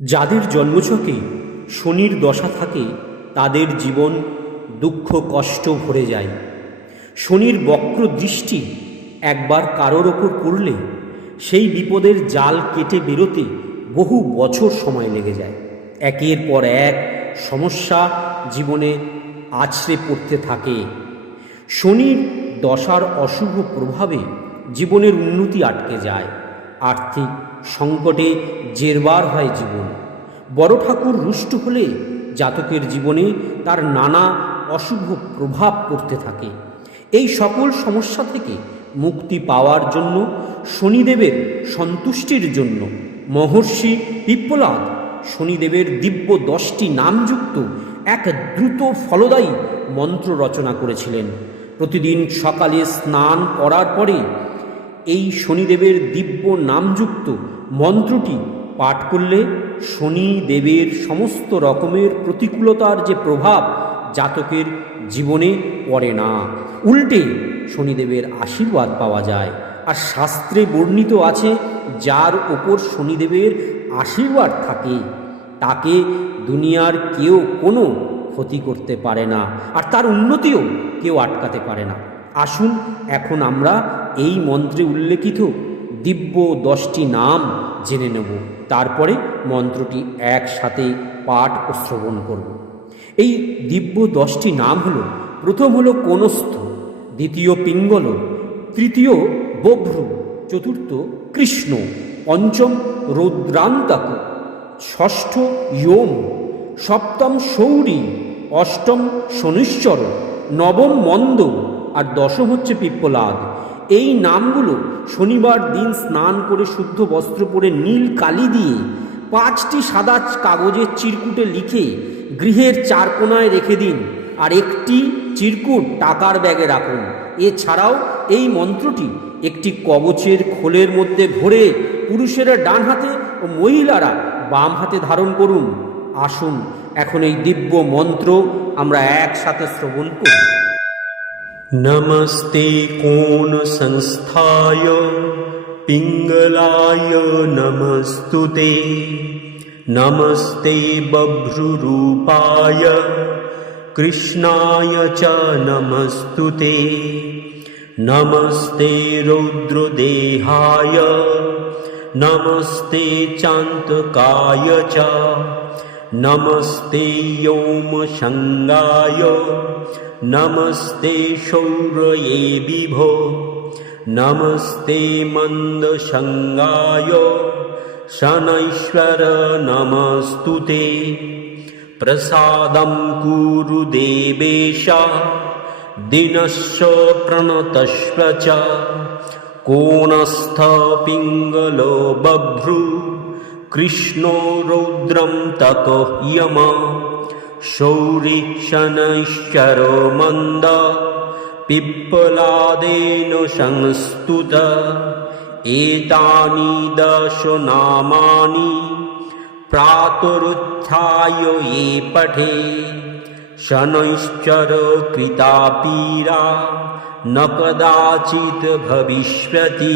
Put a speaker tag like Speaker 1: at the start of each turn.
Speaker 1: যাদের জন্মছকে শনির দশা থাকে, তাদের জীবন দুঃখ কষ্ট ভরে যায়। শনির বক্র দৃষ্টি একবার কারোর ওপর পড়লে, সেই বিপদের জাল কেটে বেরোতে বহু বছর সময় লেগে যায়। একের পর এক সমস্যা জীবনে আছড়ে পড়তে থাকে। শনির দশার অশুভ প্রভাবে জীবনের উন্নতি আটকে যায়। আর্থিক সংকটে জেরবার হয় জীবন। বড় ঠাকুর রুষ্ট হলে জাতকের জীবনে তার নানা অশুভ প্রভাব পড়তে থাকে। এই সকল সমস্যা থেকে মুক্তি পাওয়ার জন্য, শনিদেবের সন্তুষ্টির জন্য মহর্ষি পিপ্পলাদ শনিদেবের দিব্য দশটি নামযুক্ত এক দ্রুত ফলদায়ী মন্ত্র রচনা করেছিলেন। প্রতিদিন সকালে স্নান করার পরে এই শনিদেবের দিব্য নামযুক্ত মন্ত্রটি পাঠ করলে শনিদেবের সমস্ত রকমের প্রতিকূলতার যে প্রভাব জাতকের জীবনে পড়ে না। উল্টে শনিদেবের আশীর্বাদ পাওয়া যায়। আর শাস্ত্রে বর্ণিত আছে, যার ওপর শনিদেবের আশীর্বাদ থাকে, তাকে দুনিয়ার কেউ কোনো ক্ষতি করতে পারে না। আর তার উন্নতিও কেউ আটকাতে পারে না। আসুন, এখন আমরা এই মন্ত্রে উল্লেখিত দিব্য দশটি নাম জেনে নেব। তারপরে মন্ত্রটি একসাথে পাঠ ও শ্রবণ করব। এই দিব্য দশটি নাম হলো, প্রথম হলো কোনস্থ, দ্বিতীয় পিঙ্গল, তৃতীয় বভ্রু, চতুর্থ কৃষ্ণ, পঞ্চম রৌদ্রান্তক, ষষ্ঠ ইয়ম, সপ্তম সৌরী, অষ্টম শনিশ্বর, নবম মন্দ আর দশম হচ্ছে পিপ্পলাদ। এই নামগুলো শনিবার দিন স্নান করে শুদ্ধ বস্ত্র পরে নীল কালি দিয়ে পাঁচটি সাদা কাগজের চিরকুটে লিখে গৃহের চার কোনায় রেখে দিন আর একটি চিরকুট টাকার ব্যাগে রাখুন। এছাড়াও এই মন্ত্রটি একটি কবচের খোলের মধ্যে ভরে পুরুষেরা ডান হাতে ও মহিলারা বাম হাতে ধারণ করুন। আসুন, এখন এই দিব্য মন্ত্র আমরা একসাথে শ্রবণ করি।
Speaker 2: नमस्ते कोणसंस्थाय पिङ्गलाय नमस्तु ते नमस्ते बभ्रुरूपाय कृष्णाय च नमस्तु ते नमस्ते रौद्रदेहाय। नमस्ते चान्तकाय च নমস্তে ঔম সঙ্গায় নমস্তে সৌরয়ে বিভো, নমস্তে মন্দ সঙ্গায় শনৈশ্বর নমস্তুতে, প্রসাদম কুরু দেবেশ, দিনশ্চ প্রণতস্ব কোণস্থ পিঙ্গলো বভ্রু कृष्णो रौद्रं ततो यम शौरि शनैश्चरो मन्द पिप्पलादेन संस्तुत एतानि दशनामानि प्रातरुत्थाय ये पठे शनैश्चर कृता पीडा न कदाचित् भविष्यति